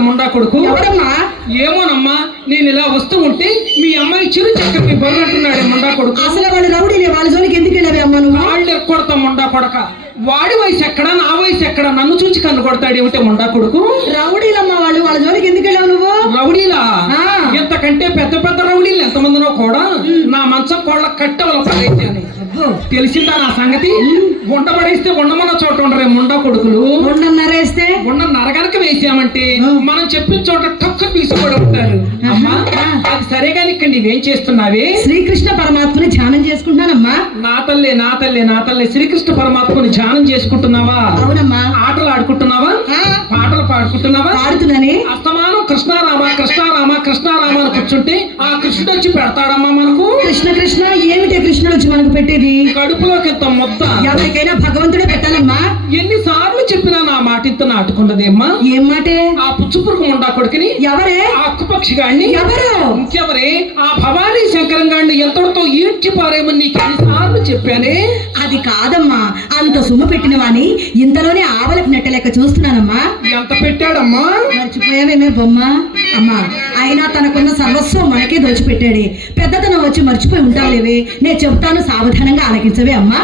కొడుతున్నాడు ముండా కొడుకు ఏమోనమ్మా నేను ఇలా వస్తూ ఉంటే మీ అమ్మాయి చిరు చక్క మీ ముండా కొడుకు. అసలు వాళ్ళు రౌడీలే వాళ్ళ జోలికి ఎందుకు వెళ్ళావే అమ్మా నువ్వు? కాళ్ళు ఎక్కొడతా ముండా కొడక. వాడి వయసు ఎక్కడా నా వయసు ఎక్కడా? నన్ను చూచి కన్ను కొడతాడు ఏమిటే ముండా కొడుకు? రౌడీలమ్మా వాళ్ళు వాళ్ళ జోలికి ఎందుకు వెళ్ళావు నువ్వు? రౌడీలా. ఇంతకంటే పెద్ద పెద్ద రౌడీలు ఎంతమందినో కూడా నా మంచం కోళ్ళ కట్టెవల పడేసాను తెలిసిందా నా సంగతి? ఉండబడేస్తే ఉండమన్న చోట ఉండరే ముండా కొడుకులు. రెండున్నరేస్తే ఉన్న నరగనక వేసామంటే. మనం చెప్పిన చోట తక్కువ తీసుకొని ఉంటారు. అమ్మా. అది సరే కానీ ఇక్కడ నీవేం చేస్తున్నావే? శ్రీకృష్ణ పరమాత్మని ధ్యానం చేసుకుంటానమ్మా నా తల్లే నా తల్లే నా తల్లే. శ్రీకృష్ణ పరమాత్మని ధ్యానం చేసుకుంటున్నావా? అవునమ్మా. ఆటలు ఆడుకుంటున్నావా ఆ, పాటలు పాడుకుంటున్నావా? పాడుతున్నానే. అస్తమానం కృష్ణారామ కృష్ణారామ కృష్ణారామ అని కూర్చుంటే ఆ కృష్ణుడు వచ్చి పెడతాడమ్మా మనకు? కృష్ణ కృష్ణ ఏమిటే కృష్ణుడు వచ్చి మనకు పెట్టేది? కడుపులోకి ఇంత ముద్ద? ఎవరికైనా భగవంతుడే పెట్టాలమ్మా. ఎన్నిసార్లు చెప్పినా నా మాట ఇంత నాటుకున్నదేమ్మా ఏం మాటే? ఆ పుచ్చుపురుగు ఉండా కొడుకుని? ఎవరే? ఆ అక్కుపక్షి గాడిని ఎవరు? ఇంకెవరే? ఆ భవానీ శంకరం గారిని ఎంతటితో ఈడ్చి పారేమని నీకు ఎన్నిసార్లు చెప్పానే? అది కాదమ్మా. అంత సొమ్ము పెట్టిన వాణి ఇంతలోనే ఆవలకు నెట్టలేక చూస్తున్నానమ్మా. ఎంత పెట్టాడమ్మా? మర్చిపోయావేమే బొమ్మ? అమ్మా అయినా తనకున్న సర్వస్వం మనకే దోచిపెట్టాడే. పెద్దతనం వచ్చి మర్చిపోయి ఉంటావులేవే. నేను చెబుతాను సావధానంగా ఆలకించవే అమ్మా.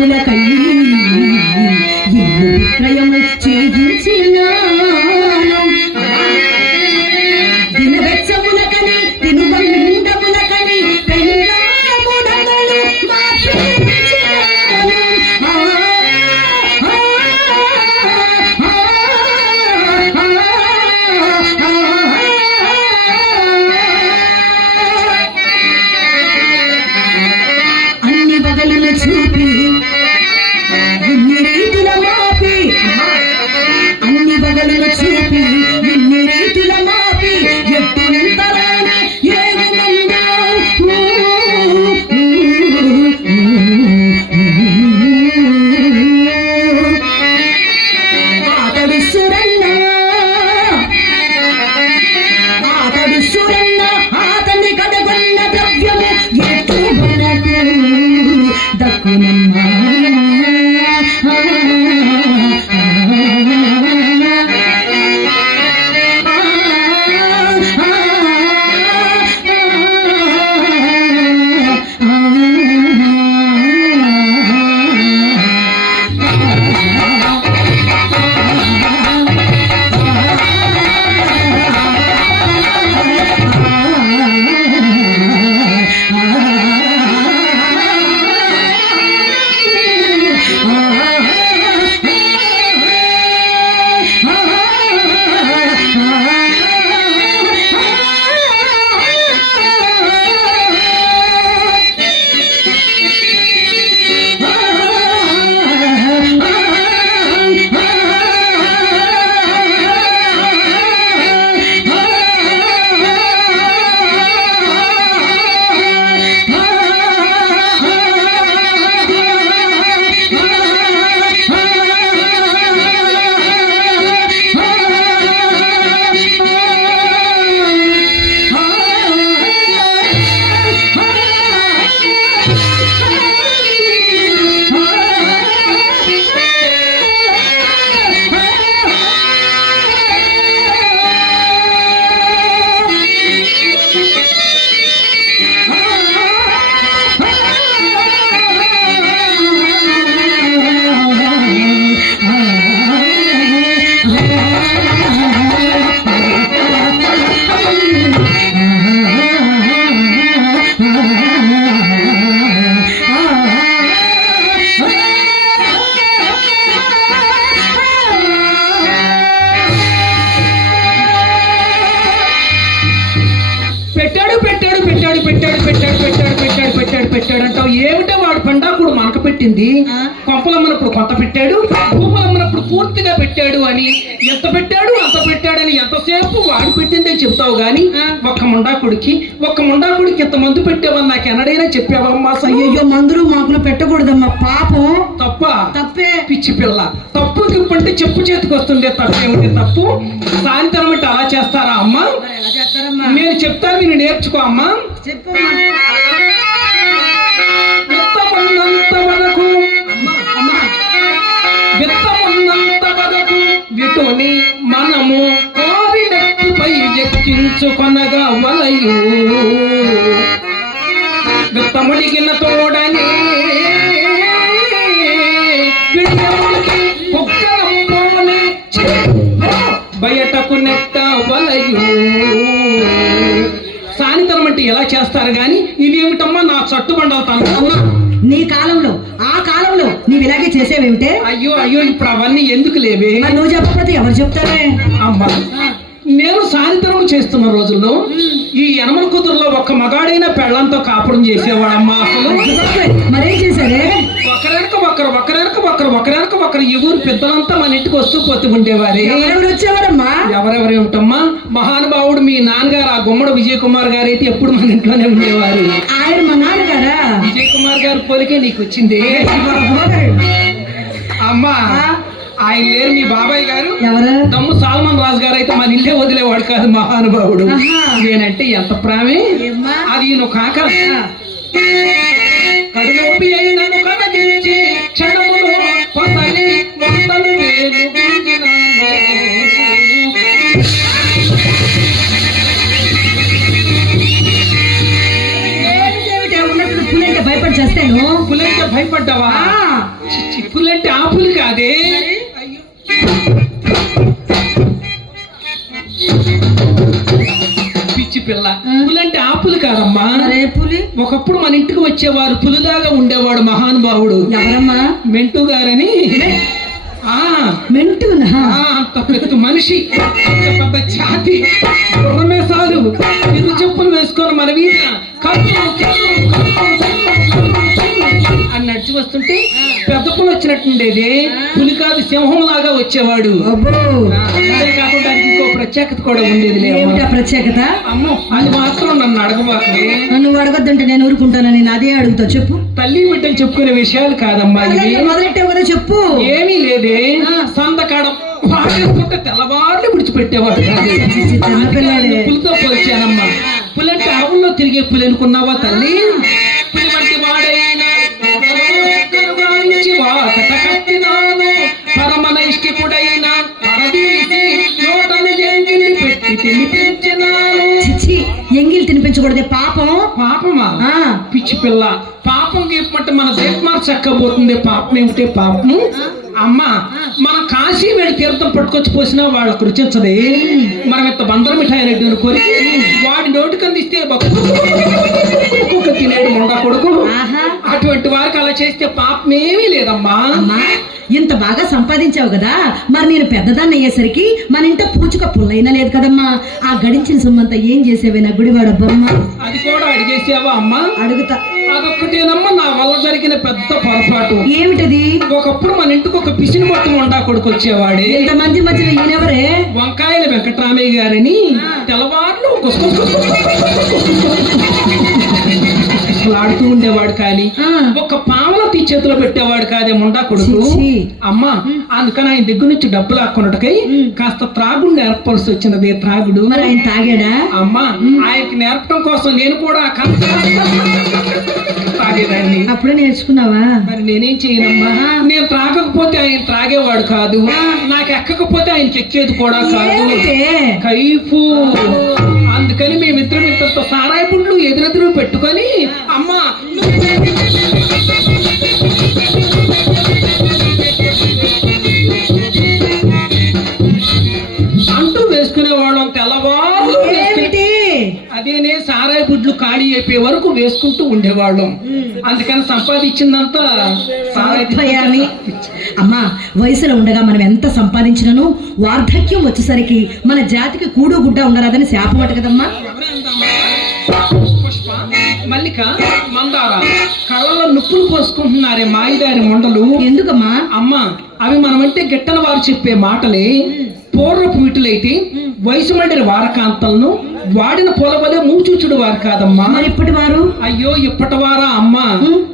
పట్టు కన్నీ ఇల్లు విక్రయము ముండాకుడికి ఒక్క ముండాకుడికి ఎంత మందు పెట్టావని నాకు ఎన్నడైనా చెప్పావమ్మా అయ్యో మందులు మాకులు పెట్టకూడదమ్మా పాపం. తప్ప? తప్పే. పిచ్చి పిల్ల. తప్పు తిప్పంటే చెప్పు చేతికి వస్తుంది తప్పేమిటి తప్పు? సాయంత్రం అంటే అలా చేస్తారా అమ్మా? నేను చెప్తా మీరు నేర్చుకో అమ్మా. విత్తమున్నంత వరకు. అమ్మా అమ్మా. విత్తమున్నంత వరకు. విటుని మనము ఎక్కించుకొనగా వలయు విత్తముడిగిన తోడనే బయటకు నెట్ట వలయు సాయంత్రం అంటే ఎలా చేస్తారు గాని? ఇదేమిటమ్మా నా చట్టుబండలు తన అమ్మా నీ కాలంలో ఆ కాలంలో నీవు ఇలాగే చేసేవేమిటే? అయ్యో అయ్యో ఇప్పుడు అవన్నీ ఎందుకు లేవే? నువ్వు చెప్పకపోతే ఎవరు చెప్తారే? అమ్మా నేను సాయంత్రం చేస్తున్న రోజుల్లో ఈ యనమల కుదురులో ఒక్క మగాడైన పెళ్ళంతో కాపురం చేసేవాడమ్మా అసలు. మరేం చేశారే? ఒకరెనక ఒకరు ఒకరెనక ఒకరు ఒకరెనక ఒకరు ఈ ఊరు పెద్దలంతా మన ఇంటికి వస్తూ పోతూ ఉండేవారే. ఎవరెవరు వచ్చేవారమ్మా? ఎవరెవరేమిటమ్మా మహానుభావుడు మీ నాన్నగారు ఆ గుమ్మడి విజయ్ కుమార్ గారు అయితే ఎప్పుడు మన ఇంట్లోనే ఉండేవారు. ఆయన మా నాన్నగారా? విజయ్ కుమార్ గారి పోలికే నీకు వచ్చింది. అమ్మా ఆయన లేరు మీ బాబాయ్ గారు? ఎవరు? దమ్ము సాల్మన్ రాజు గారు అయితే మన ఇల్లే వదిలేవాడు కాదు మహానుభావుడు. నేనంటే ఎంత ప్రేమే? అది నువ్వు కాక. కడునొప్పి అయినను కనగించి క్షణములో కొసలి వందలు వేలు వీగినాను. ఏమిటేమిటే ఉన్నట్టు పులంటే భయపడి చేస్తాను? పులంటే భయపడ్డావా? పులంటే ఆ పులి కాదే పిచ్చి పిల్ల పులంటే ఆ పులి కాదమ్మా పులి. ఒకప్పుడు మన ఇంటికి వచ్చేవారు పులిలాగా ఉండేవాడు మహానుభావుడు. ఎవరమ్మా? మెంటూ గారని. ఆ. మెంటునా? పెద్ద మనిషి పెద్ద ఛాతి. గుర్రమే సాలు ఇరు చెప్పులు వేసుకొని మన మీద కళ్ళు, నడిచి వస్తుంటే పెద్ద పులి వచ్చినట్టుండేది పులి కాదు సింహం లాగా వచ్చేవాడు కాకుండా ఇంకో ప్రత్యేకత కూడా ఉండేది ప్రత్యేకత అమ్మో అది మాత్రం నన్ను అడగబాకే నన్ను అడగద్దంటే నేను ఊరుకుంటానని నేను అదే అడుగుతా చెప్పు తల్లి బిడ్డలు చెప్పుకునే విషయాలు కాదమ్మా మొదలెట్టావు కదా చెప్పు ఏమీ లేదే. సంతకాడం వాడేస్తుంటే తెల్లవారులు విడిచిపెట్టేవాడు. పులితో పోల్చానమ్మా పులంటే అడవుల్లో తిరిగే పులి అనుకున్నావా తల్లి ఎంగిలి తినిపించకూడదే పాపం. పాపమా? పిచ్చి పిల్ల. పాపం గీపమంటే మన దేశమార్ చక్కబోతుంది పాపం ఏమిటే పాపము? అమ్మ మనం కాశీ వెళ్ళి తీర్థం పట్టుకొచ్చి పోసినా వాళ్ళకు రుచించదే మనం ఇంత బందర మిఠాయి రెడ్డి అనుకొని? వాడి నోటికి అందిస్తే ఒక్కొక్క తినేడు మొండా కొడుకు. ఆహా. అటువంటి వారికి అలా చేస్తే పాపం ఏమీ లేదమ్మా ఇంత బాగా సంపాదించావు కదా మరి నేను పెద్దదాన్ని అయ్యేసరికి మన ఇంట పూచుక పుల్లైనా లేదు కదమ్మా. ఆ గడించిన సొమ్మంతా ఏం చేసేవే నా గుడివాడ బొమ్మ? అది కూడా అడిగేసావా అమ్మా? అడుగుతా. అదొక్కటేనమ్మా నా వల్ల జరిగిన పెద్ద పొరపాటు. ఏమిటది? ఒకప్పుడు మన ఇంటికి ఒక పిసిని మొత్తం మొండా కొడుకు వచ్చేవాడే ఇంత మంది మధ్యలో ఈయనెవరే? వంకాయల వెంకటరామయ్య గారిని తెల్లవారులు ఆడుతూ ఉండేవాడు కానీ ఒక పావల తీ చేతిలో పెట్టేవాడు కాదే ముండా కొడుకు. అమ్మా అందుకని ఆయన దగ్గర నుంచి డబ్బులు ఆక్కున్నట్టుకై కాస్త త్రాగుడు నేర్పవలసి వచ్చినది త్రాగుడు. మరి ఆయన తాగాడా? అమ్మా ఆయనకి నేర్పడం కోసం నేను కూడా తాగేదాన్ని. అప్పుడే నేర్చుకున్నావా? మరి నేనేం చేయనమ్మా? నేను త్రాగకపోతే ఆయన త్రాగేవాడు కాదు. నాకు ఎక్కకపోతే ఆయనకి ఎక్కేది కూడా కాదు. కైఫు. అందుకని మేమిద్దరం ఇద్దరితో ఎదురెదురు పెట్టుకొని అమ్మా అంటూ వేసుకునే వాళ్ళం తెల్లవారు అదేనే సారాయి బుడ్లు ఖాళీ అయిపోయే వరకు వేసుకుంటూ ఉండేవాళ్ళం. అందుకని సంపాదించిందంతా సారాయి అమ్మా వయసులో ఉండగా మనం ఎంత సంపాదించినను వార్ధక్యం వచ్చేసరికి మన జాతికి కూడు గుడ్డ ఉండరాదని శాపమట కదమ్మా. మల్లిక మందార కళ్ళలో నుప్పులు పోసుకుంటున్నారే మాయిదారి మొండలు. ఎందుకమ్మా? అమ్మ అవి మనమంటే గిట్టల వారు చెప్పే మాటలే. పూర్వపు వీటిలైతే వయసు మండిన వారకాంతలను వాడిన పొలవలే మూచూచుడు వారు కాదమ్మా. ఇప్పటి వారు? అయ్యో ఇప్పటి వారా అమ్మ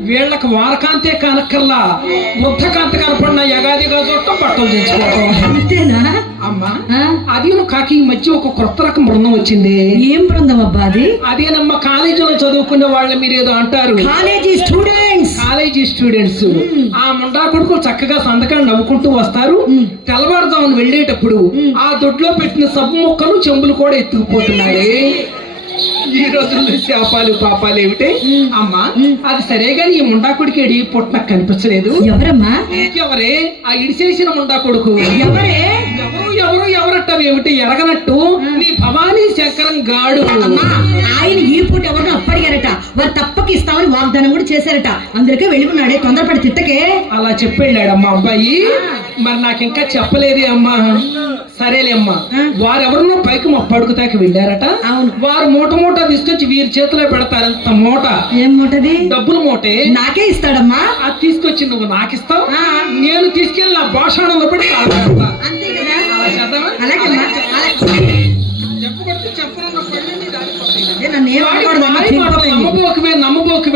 వీళ్ళకి వారకాంతే కనక్కల్లా వృద్ధకాంత కనపడిన యగాదిగా చుట్టం బట్టలు తెచ్చుకోవటం. అంతేనా? అమ్మా ఆ? అది కాకి మధ్య ఒక కొత్త రకం బృందం వచ్చింది. ఏం బృందం అబ్బా అది? అదేనమ్మా కాలేజీలో చదువుకునే వాళ్ళ మీరు ఏదో అంటారు. College students. College students. ఆ ముండా కొడుకు చక్కగా సంతకాన్ని నవ్వుకుంటూ వస్తారు. తెల్లవారుజామున వెళ్ళేటప్పుడు ఆ దొడ్లో పెట్టిన సబ్బు మొక్కలు చెంబులు కూడా ఎత్తుకుపోతున్నాయి. ఈ రోజుల్లో శాపాలు పాపాలు ఏమిటి? అమ్మా అది సరే గాని ఈ ముండా కొడుకు ఎడి పుట్ట నాకు కనిపించలేదు. ఎవరమ్మా? ఎవరే? ఆ ఇడిసేసిన ముండా కొడుకు. ఎవరే? ఎవరు ఎవరు ఎవరట్టవి ఏమిటి? ఎరగనట్టు నీ భవానీ శంకరం గాడు. అమ్మా ఆయన ఈ పూట ఎవరినో అప్పడిగారట. వారు తప్పక ఇస్తామని వాగ్దానం కూడా చేశారట. అందుకే వెళ్ళి ఉన్నాడే తొందరపడి తిట్టకే. అలా చెప్పెళ్ళాడమ్మా అబ్బాయి. మరి నాకు ఇంకా చెప్పలేదే అమ్మా. సరేలే అమ్మా. వారెవరినో పైకి మా పడుకుతాకి వెళ్ళారట. అవును. వారు మూట మూట తీసుకొచ్చి వీరి చేతిలో పెడతారంత మూట. ఏం మూటది? డబ్బులు మూటే. నాకే ఇస్తాడమ్మా. అది తీసుకొచ్చి నువ్వు నాకిస్తావు? నేను తీసుకెళ్ళి నా భాషణంలో పడి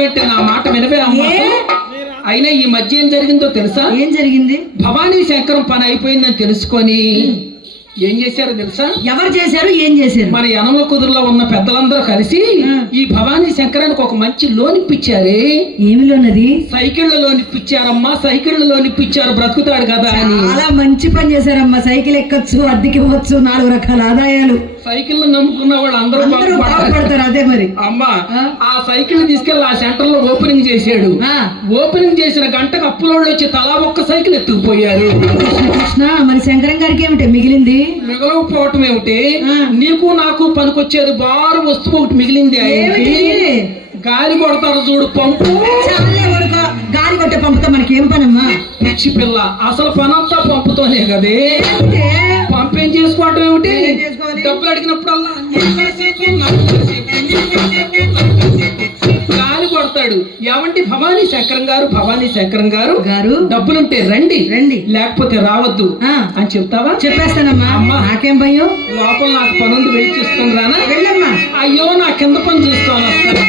అంటే నా మాట వినవే అమ్మా? అయినా ఈ మధ్య ఏం జరిగిందో తెలుసా? ఏం జరిగింది? భవానీ శంకరం పని అయిపోయిందని తెలుసుకొని ఏం చేశారో తెలుసా? ఎవరు చేశారు ఏం చేశారు? మన యనమ కుదురులో ఉన్న పెద్దలందరూ కలిసి ఈ భవానీ శంకరానికి ఒక మంచి లోన్ ఇప్పించారే. ఏమిలోనది సైకిళ్ళ లోన్ ఇప్పించారమ్మా సైకిళ్ళ లోన్ ఇప్పించారు బ్రతుకుతాడు కదా అని. చాలా మంచి పని చేశారమ్మా. సైకిల్ ఎక్కచ్చు అద్దెకి ఇవ్వచ్చు నాలుగు రకాల ఆదాయాలు. సైకిల్ నమ్ముకున్న వాళ్ళు అందరూ బాగుపడతారు. అదే మరి. అమ్మా ఆ? సైకిల్ తీసుకెళ్ళి ఆ సెంటర్లో ఓపెనింగ్ చేశాడు. ఆ, ఓపెనింగ్ చేసిన గంటకు అప్పులోళ్ళు వచ్చి తలా ఒక్క సైకిల్ ఎత్తుకుపోయారు. కృష్ణ మరి శంకరం గారికి ఏమిటి మిగిలింది? మిగలకపోవటం ఏమిటి. నీకు నాకు పనికొచ్చేది బారు వస్తువు ఒకటి మిగిలింది ఆయనకి. గాలి కొడతారు చూడు పంపు. గాలి కొట్టే పంపుతో మనకి ఏం పనమ్మా? పిచ్చి పిల్ల అసలు పనంతా పంపుతోనే కదే. ఏం చేసుకోవటం ఏమిటి? డబ్బులు అడిగినప్పుడల్లా. గాలి కొడతాడు. ఏమంటే భవానీ శంకరం గారు భవానీ శంకరం గారు గారు డబ్బులుంటే రండి. రండి. లేకపోతే రావద్దు. అని చెప్తావా? చెప్పేస్తానమ్మా. అమ్మా. నాకేం భయం? లోపల నాకు పనుంది వెళ్ళి చూసుకొని రానా? వెళ్ళమ్మా. అయ్యో నా కింద పని చూసుకోవాలి వస్తాను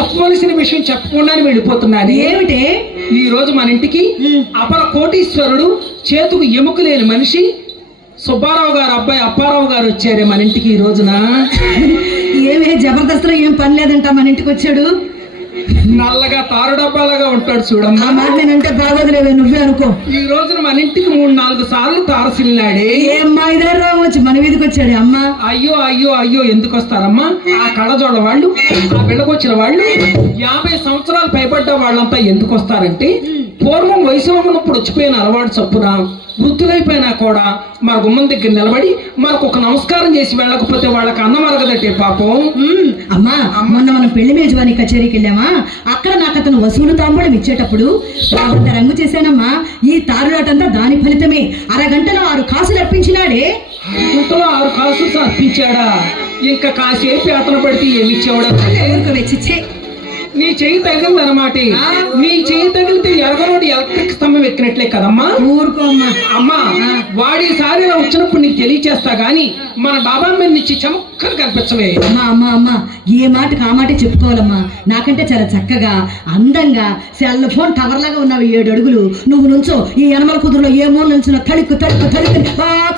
చెప్పవలసిన విషయం చెప్పకుండానే వెళ్ళిపోతున్నాను ఏమిటి? ఈ రోజు మన ఇంటికి. అపర కోటీశ్వరుడు చేతుకు ఎముక లేని మనిషి సుబ్బారావు గారు అబ్బాయి అప్పారావు గారు వచ్చారే మన ఇంటికి ఈ రోజున. ఏమే జబర్దస్త్లో ఏం పని లేదంట మన ఇంటికి వచ్చాడు? నల్లగా తారు డబ్బాలాగా ఉంటాడు చూడమ్మా. మాట నేనంటే బాగోదులేవే నువ్వే అనుకో. ఈ రోజున మన ఇంటికి మూడు నాలుగు సార్లు తారసిల్లాడే. ఏం మైదారు వచ్చి మన మీదకి వచ్చాడు అమ్మ? అయ్యో అయ్యో అయ్యో ఎందుకు వస్తారమ్మా? ఆ కళ్ళజోడ వాళ్ళు ఆ బిళ్ళకొచ్చిన వాళ్ళు యాభై సంవత్సరాలు పైబడ్డ వాళ్ళంతా ఎందుకు వస్తారంటే పూర్వం వయసులో ఉన్నప్పుడు వచ్చిపోయిన అలవాటు చొప్పున వృద్ధులైపోయినా కూడా మన గుమ్మం దగ్గర నిలబడి మనకు ఒక నమస్కారం చేసి వెళ్ళకపోతే వాళ్ళకి అన్నం అరగదట్టే పాపం. అమ్మా మొన్న మనం పెళ్ళి మేజవాని కచేరీకి వెళ్ళామా? అక్కడ నాకు అతను వసూలు తాంబూలం ఇచ్చేటప్పుడు బాగుంత రంగు చేశానమ్మా. ఈ తారులాటంతా దాని ఫలితమే. అరగంటలో ఆరు కాసులు అర్పించినాడే. ఆరు కాసులు అర్పించాడా? ఇంకా కాసేపు అతను పడితే ఏమి ఇచ్చేవాడు ఊరుకు వెచ్చిచ్చే. నీ చెయ్యి తగిలిందన్నమాట. నీ చెయ్యి తగిలితే ఎరగనోడి ఎలక్ట్రిక్ స్తంభం ఎక్కినట్లే కదమ్మా. ఊరుకో అమ్మా. అమ్మా వాడి సారి ఇలా వచ్చినప్పుడు నీకు తెలియచేస్తా గాని మన డాబా మీద నుంచి చమక్కలు కనిపించవే. అమ్మా అమ్మా అమ్మా ఏ మాటకు ఆ మాటే చెప్పుకోవాలమ్మా. నాకంటే చాలా చక్కగా అందంగా సెల్ ఫోన్ టవర్ లాగా ఉన్నావు ఏడు అడుగులు. నువ్వు నుంచో ఈ యనమల కుదురులో ఏ మూల నుంచి తడుక్కు తడుక్కు తడుక్కు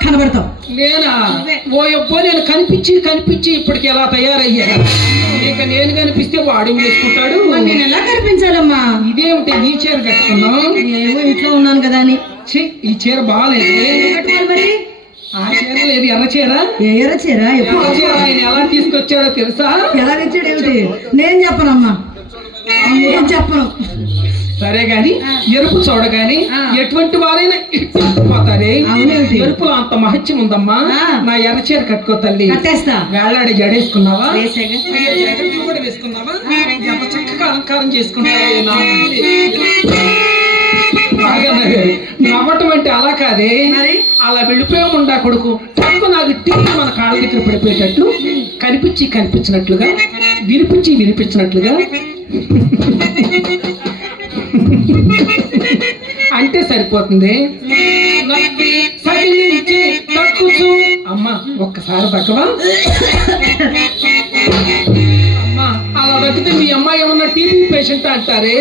కనబడతావు. నేనా? ఓ ఎప్పో నేను కనిపించి కనిపించి ఇప్పటికి ఎలా తయారయ్యా? ఇక నేను కనిపిస్తే వాడు వేసుకుంటాడు. మరి నేను ఎలా కనిపించాలమ్మా? ఇదేమిటి ఈ చీర కట్టుకున్నాం ఏమో ఇంట్లో ఉన్నాను కదా అని. ఛీ, ఈ చీర బాగాలేదు కట్టుకోవాలి మరి? ఆ చీర లేదు ఎర్ర చీర ఏ ఎర్ర చీర ఎప్పుడు ఎర్ర చీర ఆయన ఎలా తీసుకొచ్చారో తెలుసా? ఎలా తెచ్చాడు ఏమిటి? నేను చెప్పనమ్మా. నేను చెప్పను. సరే గాని ఎరుపు చూడగాని ఆ. ఎటువంటి వారైనా పోతారే? అవునేమిటి? ఎరుపులో అంత మహత్యం ఉందమ్మా. ఆ. నా ఎర్ర చీర కట్టుకో తల్లి. కట్టేస్తా. వేలాడి జడేసుకున్నావా? వేసేగా. కూడా వేసుకున్నావా? అలంకారం బాగా నవ్వారు. నవ్వటం అంటే అలా కాదే. మరి? అలా వెళ్ళిపోయాముండా కొడుకు. తక్కువ నాకు టీ మన కాళ్ళ దగ్గర పడిపోయేటట్లు కనిపించి కనిపించినట్లుగా వినిపించి వినిపించినట్లుగా. అంటే సరిపోతుంది. అమ్మా ఒక్కసారి తక్కువ అలా దక్కితే మీ అమ్మాయి ఏమన్నా టీబీ పేషెంట్ అంటారే?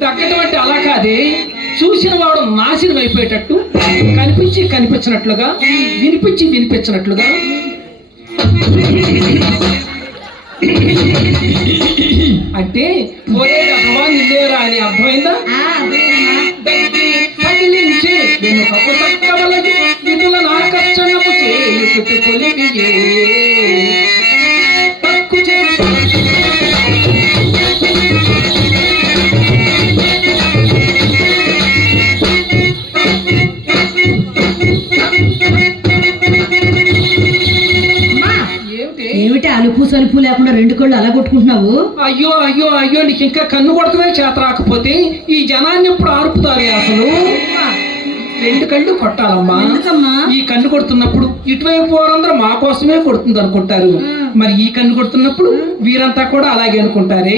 దక్కటం అంటే అలా కాదే. చూసిన వాడు నాశనం అయిపోయేటట్టు కనిపించి కనిపించినట్లుగా వినిపించి వినిపించినట్లుగా. అంటే ఒరే భగవాన్ నిలేరా అని అర్థమైందా? తగిలించి వెనుకకు తక్కవలగి విధుల నాకర్షణము చేయుకుతు అలుపు సలుపు లేకుండా రెండు కళ్ళు అలా కొట్టుకుంటున్నావు? అయ్యో అయ్యో అయ్యో నీకు ఇంకా కన్ను కొడకమే చేత రాకపోతే ఈ జనాన్ని ఎప్పుడు ఆర్పుతారే అసలు? రెండు కళ్ళు కొట్టాలమ్మా. ఈ కన్ను కొడుతున్నప్పుడు ఇటువైపు వారందరూ మా కోసమే కొడుతుంది అనుకుంటారు మరి ఈ కన్ను కొడుతున్నప్పుడు వీరంతా కూడా అలాగే అనుకుంటారే.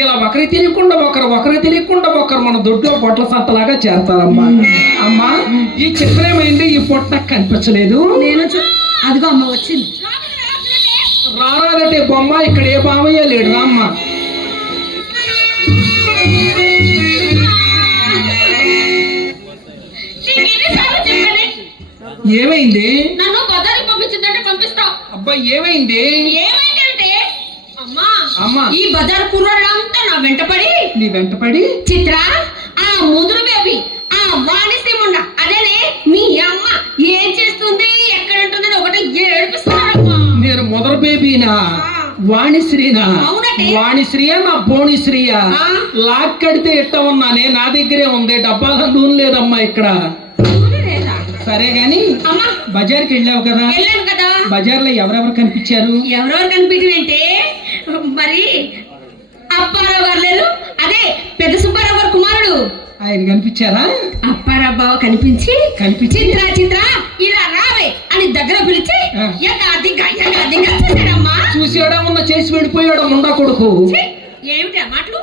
ఇలా ఒకరికి తెలియకుండా ఒకరు ఒకరికి తెలియకుండా ఒకరు మన దొడ్లో పొట్ల సంతలాగా చేరతారమ్మా. అమ్మా ఈ చిత్రమైంది ఈ పొట్ట కనిపించలేదు. నేను అదిగో అమ్మ వచ్చింది. రారాదంటే బొమ్మ ఇక్కడ ఏ బామయ్య లేడు రామ్మ? ఏమైంది? నన్ను పంపించిందంటే అబ్బా ఏమైంది? ఏమైందంటే అమ్మా అమ్మా. ఈ బజార్ కుర్రాళ్ళంతా నా వెంటపడి నీ వెంటపడి? చిత్ర ఆ ముదురు బేబీ ఆ వాణిశ్రీముండ బేబీనా వాణిశ్రీనా. వాణిశ్రీయా నా బోణిశ్రీయా ఆ. లాక్కడితే ఇట్ట ఉన్నానే నా దగ్గరే ఉంది. డబ్బాల నూనె లేదమ్మా ఇక్కడ? సరే గాని అమ్మా. బజార్కి వెళ్ళావు కదా? కదా. బజార్లో ఎవరెవరు కనిపించారు? ఎవరెవరు కనిపించిందంటే మరి అప్పారావు గారు లేరు. అదే పెద్ద సుబ్బారావు గారు కుమారుడు. ఆయన కనిపించారా? అప్పారావు బావ కనిపించి కనిపించి. చిత్ర చిత్ర ఇలా రావే అని దగ్గర పిలిచి ఉన్న చేసి వెళ్ళిపోయాడు ముండా కొడుకు. ఏమిటి ఆ మాటలు?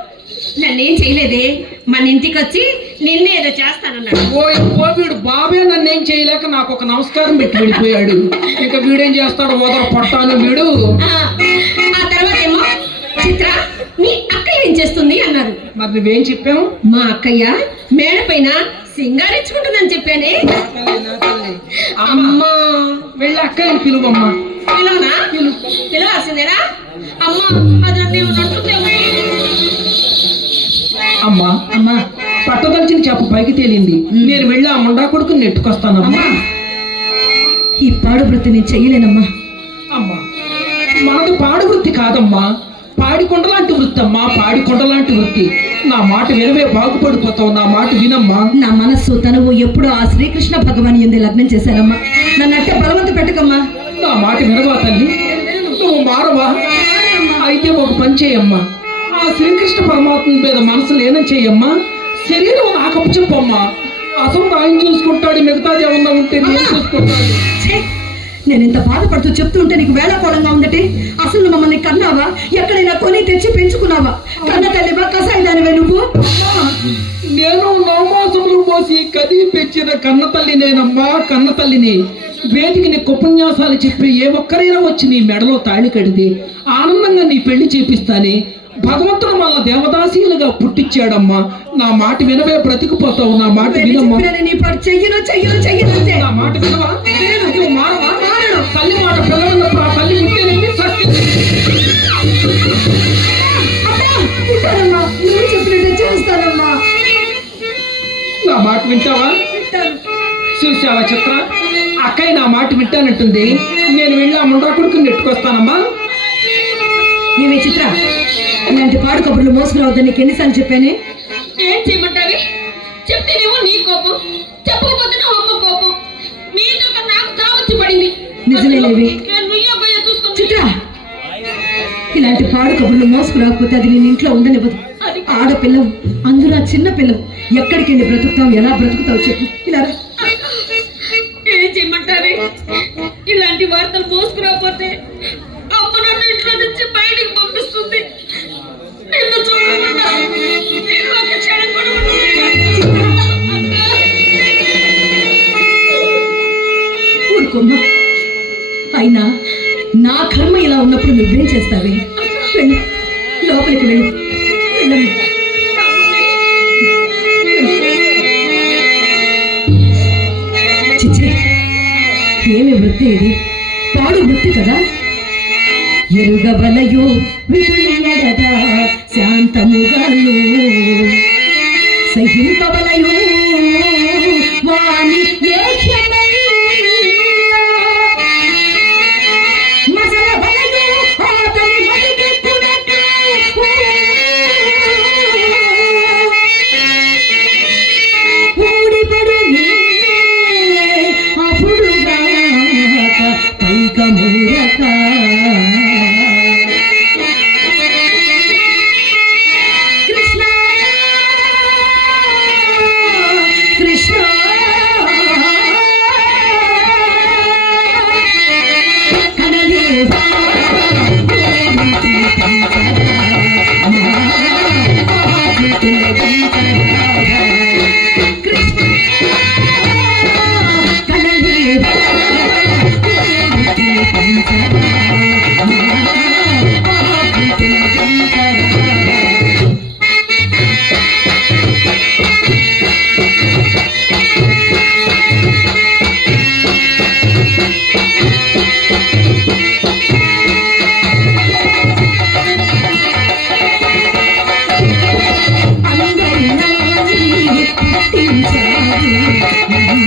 నన్నేం చేయలేదే. మన ఇంటికి వచ్చి నిన్నే ఏదో చేస్తానన్నాడు. ఓ వీడు బాబే నన్నేం చేయలేక నాకు ఒక నమస్కారం పెట్టి వెళ్ళిపోయాడు. ఇక వీడేం చేస్తాడు ఓదర పట్టాను వీడు. ఆ, తర్వాత ఏమో చిత్ర మీ అక్క ఏం చేస్తుంది అన్నారు. మరి నువ్వేం చెప్పావు? మా అక్కయ్య మేడ పైన సింగారించుకుంటుందని చెప్పానే. అమ్మా వెళ్ళి అక్కని పిలువమ్మా. పిలవనా? పిలవాల్సిందేనా అమ్మా అది నన్ను ఏమన్నా అంటుందేమో. ఆ. పట్టదలిచిన చేప పైకి తేలింది. నేను వెళ్ళి ఆ ముండా కొడుకుని నెట్టుకొస్తానమ్మా. అమ్మా ఈ పాడు వృత్తి నేను చెయ్యలేనమ్మా. అమ్మా మనది పాడు వృత్తి కాదమ్మా. పాడికొండ లాంటి వృత్తి అమ్మా పాడికొండ లాంటి వృత్తి. నా మాట వినవే బాగుపడిపోతావు నా మాట వినమ్మా. నా మనస్సు తనువు ఎప్పుడూ ఆ శ్రీకృష్ణ భగవాన్ ఎందు లగ్నం చేశానమ్మా నన్ను అట్టే బలవంత పెట్టకమ్మా. నా మాట వినవా తల్లి? నువ్వు మారవా? అయితే ఒక పని చేయమ్మా. ఆ శ్రీకృష్ణ పరమాత్మ మీద మనసు లేనం చేయమ్మా. శరీరం నాకు చెప్పమ్మా. అసలు ఆయన చూసుకుంటాడు మిగతాది ఏమన్నా ఉంటే నేను చూసుకుంటాడు! నేను ఇంత బాధపడుతూ చెప్తుంటే నీకు వేళాకోళంగా ఉందటి? అసలు మమ్మల్ని కన్నావా? ఎక్కడైనా కొని తెచ్చి పెంచుకున్నావా? కన్న తల్లివా? కసాయిదానివే నువ్వు? నేను నవమాసములు పోసి కది పెంచిన కన్న తల్లి నేనమ్మా కన్న తల్లిని. వేదికి నీ ఉపన్యాసాలు చెప్పి ఏ ఒక్కరైనా వచ్చి నీ మెడలో తాళి కడితే ఆనందంగా నీ పెళ్ళి చేపిస్తానే. భగవంతుడు మన దేవదాసీలుగా పుట్టించాడమ్మా. నా మాట వినవే బ్రతికిపోతావు. నా మాట వినమ్మా. నీ మాట వినవా? మారవా? తల్లి మాట పిల్లలున్నప్పుడు ఆ తల్లి నువ్వు చెప్పినట్టు చేస్తానమ్మా నా మాట వింటావా. చూసావా చిత్ర? అక్కయ్య నా మాట వింటానంటుంది. నేను వెళ్ళి ఆ ముండ్రా కొడుకుని నెట్టుకొస్తానమ్మా. ఏమే చిత్ర ఇలాంటి పాడు కబుర్లు మోసుకురావద్దని నీకు ఎన్నిసార్లు చెప్పానే? ఏం చేయమంటావి? చెప్తేనేమో నీ కోపం చెప్పకపోతే నా అమ్మ కోపం. నిజమేలేవి. చిత్ర! ఇలాంటి పాడు కబుర్లు మోసుకురాకపోతే అది నేను ఇంట్లో ఉండనివ్వదు. ఆడపిల్లవు అందులో ఆ చిన్న పిల్లవు. ఎక్కడికి వెళ్ళి బ్రతుకుతావు ఎలా బ్రతుకుతావు చెప్పు. ఇలా. ఏం చేయమంటారు? ఇలాంటి వార్తలు మోసుకురాకపోతే నా కర్మ ఇలా ఉన్నప్పుడు నువ్వేం చేస్తావే? వెళ్ళు. లోపలికి వెళ్ళి. వెళ్ళమ్మా. చిచ్చి ఏమి వృత్తి ఇది? పాడు వృత్తి కదా? ఎరుగబలయో విషయడద శాంతముగలు సహింపబలయో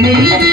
చేశారు